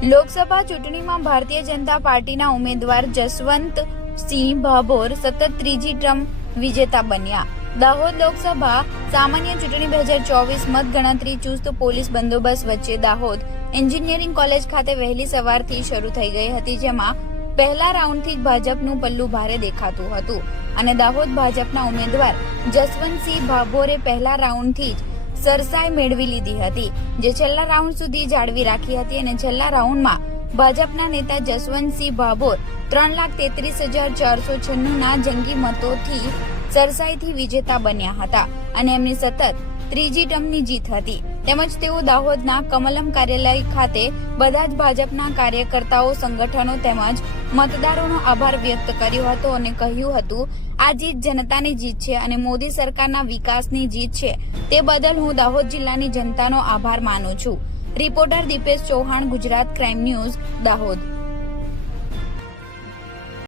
લોકસભા ચૂંટણીમાં ભારતીય જનતા પાર્ટીના ઉમેદવાર જસવંતસિંહ ભાભોર સતત ત્રીજી ટર્મ વિજેતા બન્યા। દાહોદ લોકસભા સામાન્ય ચૂંટણી 2024 મતગણતરી ચુસ્ત પોલીસ બંદોબસ્ત વચ્ચે દાહોદ એન્જિનિયરિંગ કોલેજ ખાતે વહેલી સવારથી શરૂ થઈ ગઈ હતી, જેમાં પહેલા રાઉન્ડથી જ ભાજપનું પલ્લું ભારે દેખાતું હતું અને દાહોદ ભાજપના ઉમેદવાર જસવંતસિંહ ભાભોરે પહેલા રાઉન્ડથી જ સરસાઈ મેળવી લીધી હતી, જે છેલ્લા રાઉન્ડ સુધી જાળવી રાખી હતી અને છેલ્લા રાઉન્ડમાં ભાજપના નેતા જસવંતસિંહ ભાભોર 3,33,496 ના જંગી મતોથી સરસાઈથી વિજેતા બન્યા હતા અને એમની સતત ત્રીજી ટર્મની જીત હતી। તેમજ તેઓ દાહોદના કમલમ કાર્યાલય ખાતે બધા જ ભાજપના કાર્યકર્તાઓ, સંગઠનો તેમજ મતદારોનો આભાર વ્યક્ત કર્યો હતો અને કહ્યું હતું, આ જીત જનતાની જીત છે અને મોદી સરકારના વિકાસની જીત છે। તે બદલ હું દાહોદ જિલ્લાની જનતાનો આભાર માનું છું। Reporter Dipesh Chauhan, Gujarat crime news, Dahod.